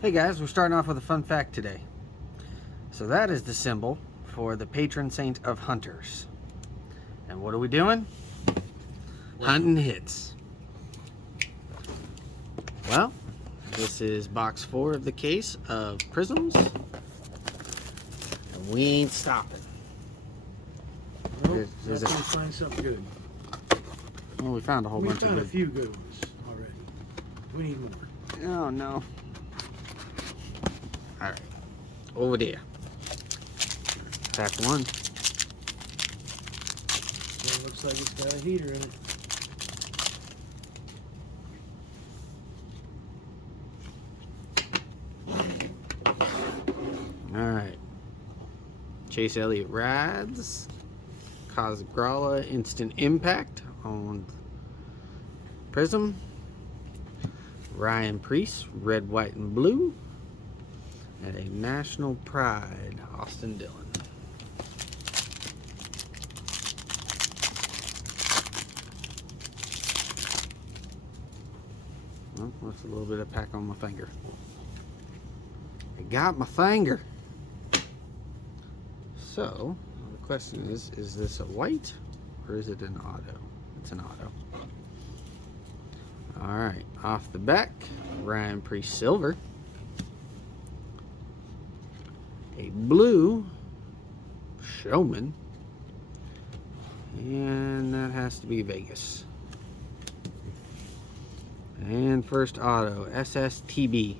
Hey guys, we're starting off with a fun fact today. So that is the symbol for the patron saint of hunters. And what are we doing? Hunting hits. Well, this is box 4 of the case of Prizms. And we ain't stopping. Nope, let's find something good. Well, we found a whole bunch of We found good. a few good ones already. We need more. Oh no. Alright. Over there. Pack 1. It looks like it's got a heater in it. Alright. Chase Elliott Rides. Cosgrala Instant Impact on Prizm. Ryan Priest, Red, White, and Blue. And a National Pride, Austin Dillon. Well, that's a little bit of pack on my finger. I got my finger. So, the question is this a white or is it an auto? It's an auto. Alright, off the back, Ryan Priest Silver. A blue Showman. And that has to be Vegas. And first auto, SSTB.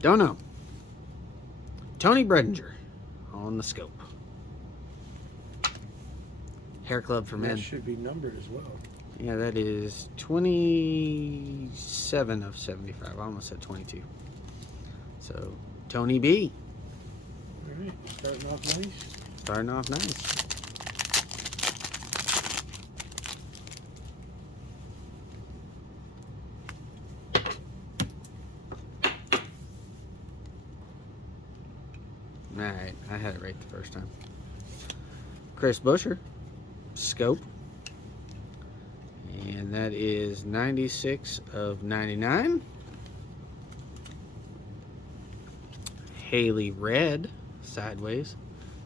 Don't know. Tony Bredinger on the scope. Hair Club for Men. That should be numbered as well. Yeah, that is 27 of 75. I almost said 22. So, Tony B. Alright, starting off nice. Starting off nice. Alright, I had it right the first time. Chris Buescher, scope. And that is 96 of 99. Haley Red, sideways.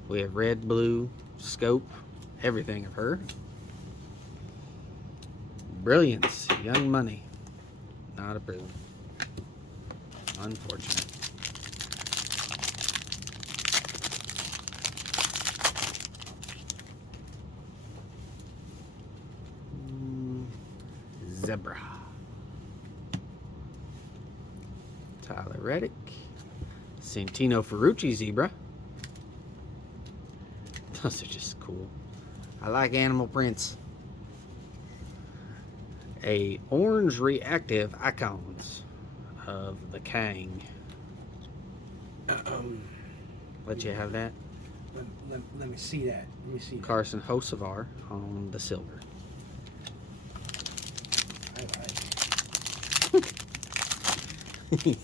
We have red, blue, scope, everything of her. Brilliance, Young Money. Not a Prizm. Unfortunate. Zebra. Tyler Reddick. Santino Ferrucci Zebra. Those are just cool. I like animal prints. A orange reactive icons of the Kang. Let you have that. Let me see that. Let me see. Carson Hocevar on the silver. I like it.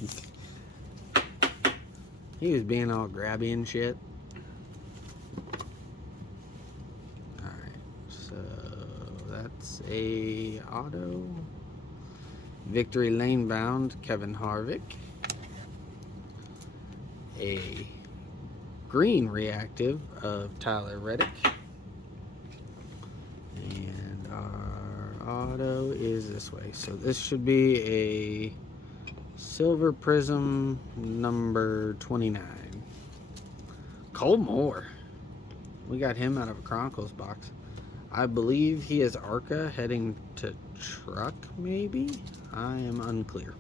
He was being all grabby and shit. Alright, so that's a auto. Victory Lane Bound, Kevin Harvick. A green reactive of Tyler Reddick. And our auto is this way. So this should be a Silver Prizm number 29. Cole Moore. We got him out of a Chronicles box. I believe he is ARCA heading to truck, maybe? I am unclear.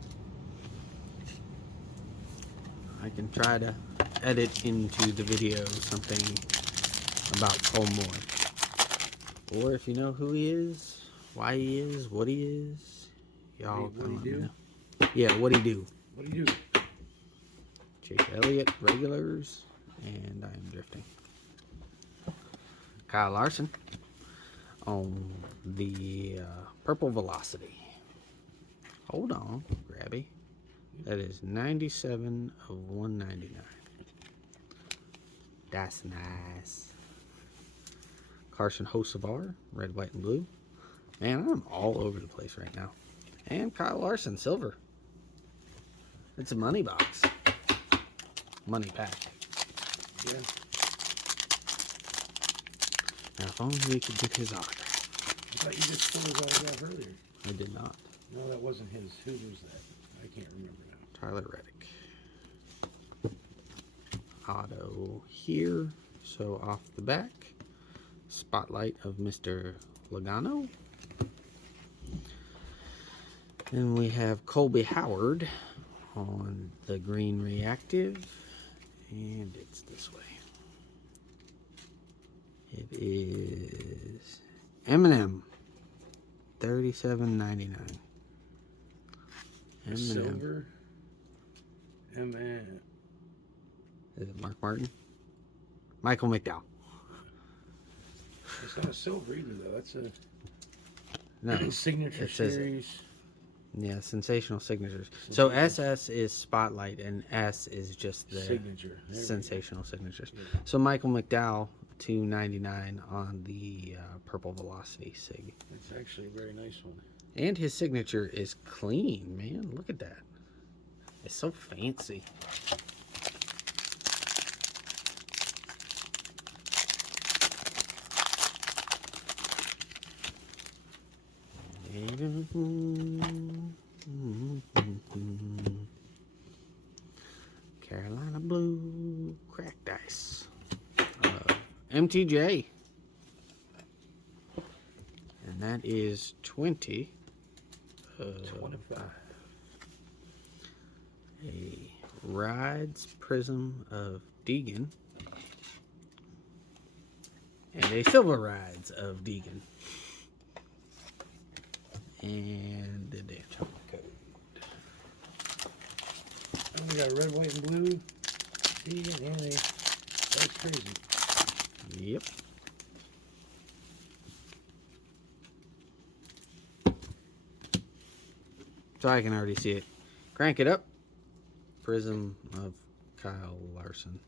I can try to edit into the video something about Cole Moore. Or if you know who he is, why he is, what he is, y'all can let me know. Yeah, what'd he do? What'd he do? Chase Elliott, regulars, and I am drifting. Kyle Larson on the Purple Velocity. Hold on, Grabby. That is 97 of 199. That's nice. Carson Hocevar, red, white, and blue. Man, I'm all over the place right now. And Kyle Larson, silver. It's a money box. Money pack. Yeah. Now, if only we could get his autograph. I thought you just pulled his autograph earlier. I did not. No, that wasn't his. Who was that? I can't remember now. Tyler Reddick. Auto here. So off the back, spotlight of Mr. Logano. Then we have Colby Howard on the green reactive. And it's this way. It is M&M. $37.99. M&M. Silver. M&M. Is it Mark Martin? Michael McDowell. It's not a silver either, though. That's a No. signature series. Yeah, sensational signatures. So SS is Spotlight, and S is just the signature. Sensational signatures. Yeah. So Michael McDowell, $2.99 on the Purple Velocity Sig. It's actually a very nice one. And his signature is clean, man. Look at that. It's so fancy. Carolina Blue Cracked Ice. MTJ. And that is 20. 25. A Rides Prizm of Deegan. And a Silver Rides of Deegan. And the damn chocolate code. And we got red, white, and blue. Deegan and a. That's crazy. Yep. So I can already see it. Crank it up. Prizm of Kyle Larson.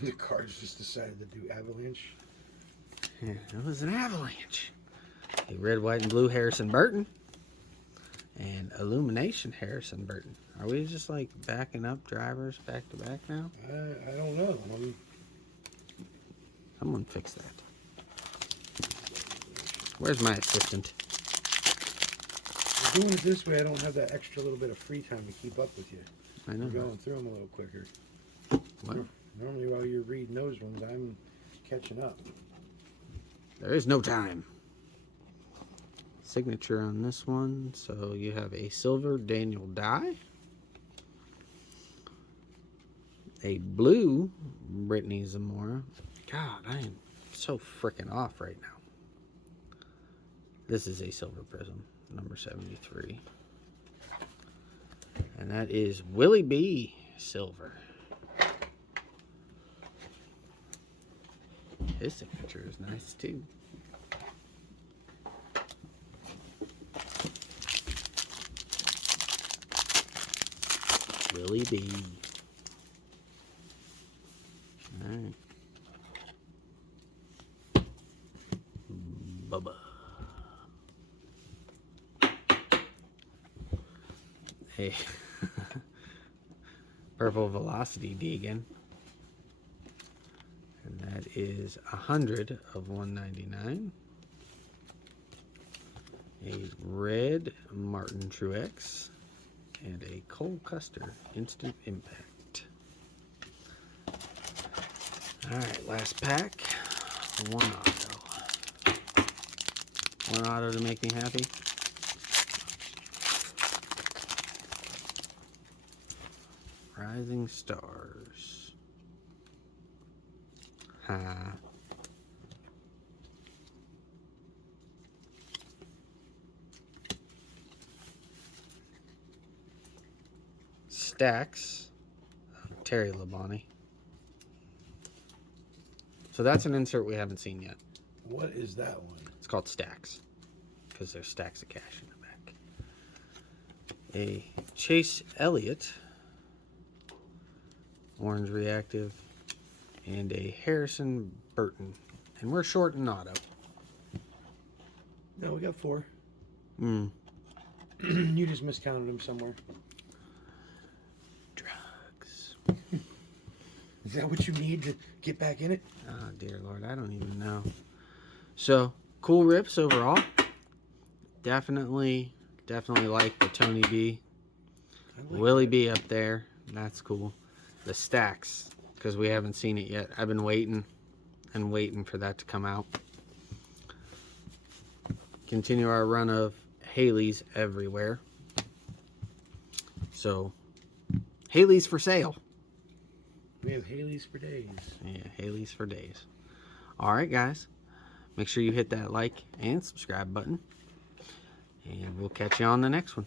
The cards just decided to do avalanche. Yeah, it was an avalanche. A red, white, and blue Harrison Burton. And Illumination Harrison Burton. Are we just like backing up drivers back to back now? I don't know. Someone fix that. Where's my assistant? Doing it this way, I don't have that extra little bit of free time to keep up with you. I know. We're going through them a little quicker. What? Normally, while you're reading those ones, I'm catching up. There is no time. Signature on this one. So you have a silver Daniel Dye. A blue Brittany Zamora. God, I am so freaking off right now. This is a silver Prizm, number 73. And that is Willie B. Silver. His signature is nice too. Willie B. Alright. Bubba. Hey. Purple Velocity Deegan. And that is 100 of 199. A red Martin Truex. And a Cole Custer Instant Impact. Alright, last pack. One auto. One auto to make me happy. Rising Stars. Ha. Stacks. Terry Labonte. So that's an insert we haven't seen yet. What is that one? It's called Stacks. Because there's stacks of cash in the back. A Chase Elliott. Orange reactive. And a Harrison Burton. And we're short in auto. No, we got 4. You just miscounted them somewhere. Drugs. Is that what you need to get back in it? Oh, dear Lord, I don't even know. So, cool rips overall. Definitely like the Tony B. Like Willie that. B up there. That's cool. The stacks, because we haven't seen it yet. I've been waiting and waiting for that to come out. Continue our run of Haley's everywhere. So, Haley's for sale. We have Haley's for days. Yeah, Haley's for days. Alright, guys. Make sure you hit that like and subscribe button. And we'll catch you on the next one.